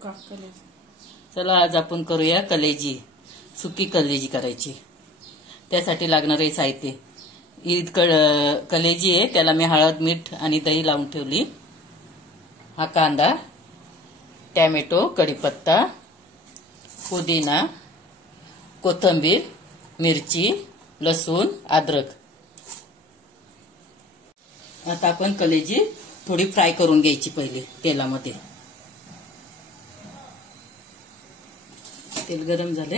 सुका कलेजी. चला आज आपण करूया कलेजी. सुकी कलेजी करायची. त्यासाठी लागणारे साहित्य ही कलेजी आहे. त्याला मी हळद मीठ आणि दही लावून ठेवली. हा कांदा, टोमॅटो, कढीपत्ता, पुदिना, कोथिंबीर, मिरची, लसूण, अद्रक. आता आपण कलेजी थोडी फ्राय करून घ्यायची पहिले तेलामध्ये. तेल गरम झाले.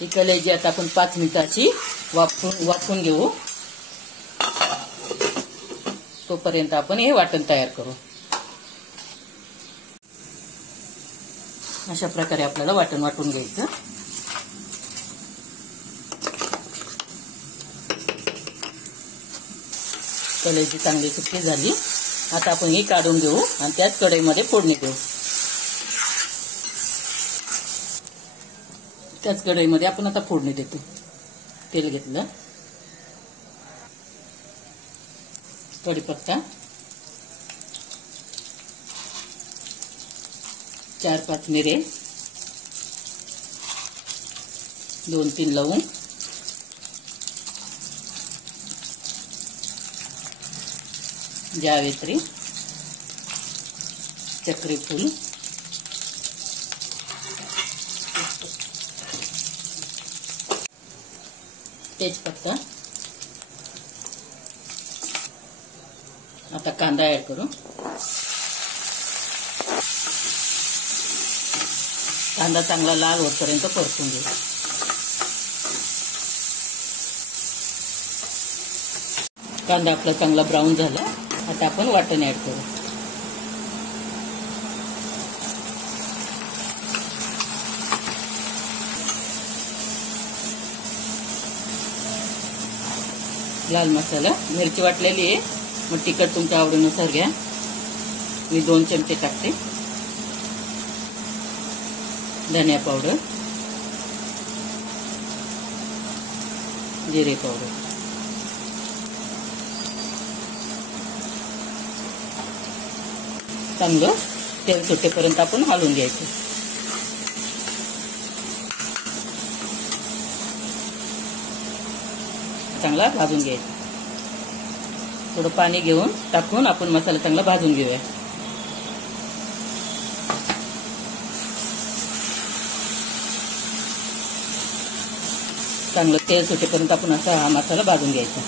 ही कलेजी आता आपण 5 मिनिटाची वाफवून घेऊ. तोपर्यंत आपण हे वाटण तयार करू. अशा प्रकारे आपल्याला वाटण वाटून घ्यायचं. कलेजी चांगली सुकी झाली. आता आपण ही काढून घेऊ आणि त्याच कढईमध्ये फोडणी देऊ. त्याच कढईमध्ये आपण आता फोडणी देतो. तेल घेतलं, कढीपत्ता, 4-5 मिरे, 2-3 लवंग, जावित्री, चक्री फूल, तेजपत्ता. आता कांदा ऍड करू. कांदा चांगला लाल होईपर्यंत परतून घेऊ. कांदा आपला चांगला ब्राऊन झाला. आता आपण वाटण ऍड करू. लाल मसाला, मिरची वाटलेली आहे. मग तिखट तुमच्या आवडीनुसार घ्या. मी 2 चमचे टाकते. धनिया पावडर, जिरे पावडर, चांगलं तेल सुटेपर्यंत आपण हलवून घ्यायचं. चांगला भाजून घ्यायचं. थोडं पाणी घेऊन टाकून आपण मसाला चांगला भाजून घेऊया. चांगलं तेल सुटेपर्यंत आपण असा हा मसाला भाजून घ्यायचा.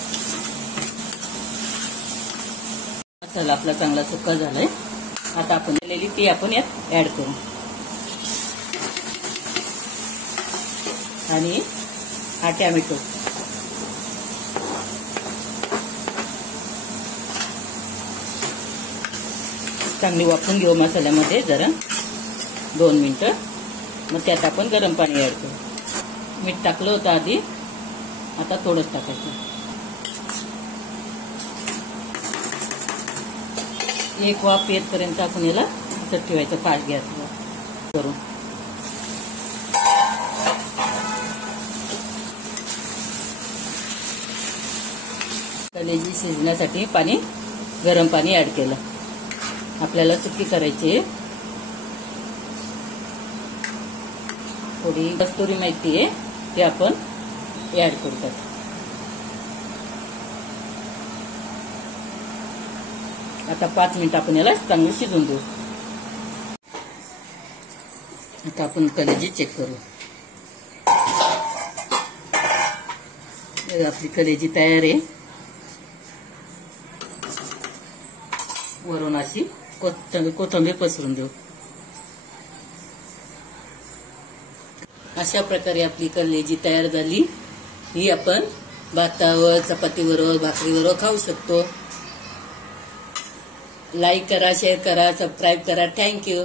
मसाला आपला चांगला सुका झालाय. आता आपण दिलेली ती आपण यात ऍड करू. आणि हा टोमॅटो चांगली वाफवून घेऊ मसाल्यामध्ये जरा 2 मिनिटं. मग त्यात आपण गरम पाणी ऍड करू. मीठ टाकलं होतं आधी, आता थोडंच टाकायचं. एक वाफ येतपर्यंत आपण याला असं ठेवायचं. फास्ट गॅस करून कलेजी शिजण्यासाठी गरम पाणी ऍड केलं. आपल्याला सुकी करायची. थोडी कस्तुरी मेथी आहे ते आपण ऍड करतात. आता 5 मिनिट आपण याला चांगलं शिजून देऊ. आता आपण कलेजी चेक करू. आपली कलेजी तयार आहे. वरून अशी कोथिंबीर पसरून देऊ. अशा प्रकारे आपली कलेजी तयार झाली. ही आपण भातावर, चपातीवर, भाकरीवर खाऊ शकतो. लाईक करा, शेअर करा, सबस्क्राईब करा. थँक्यू.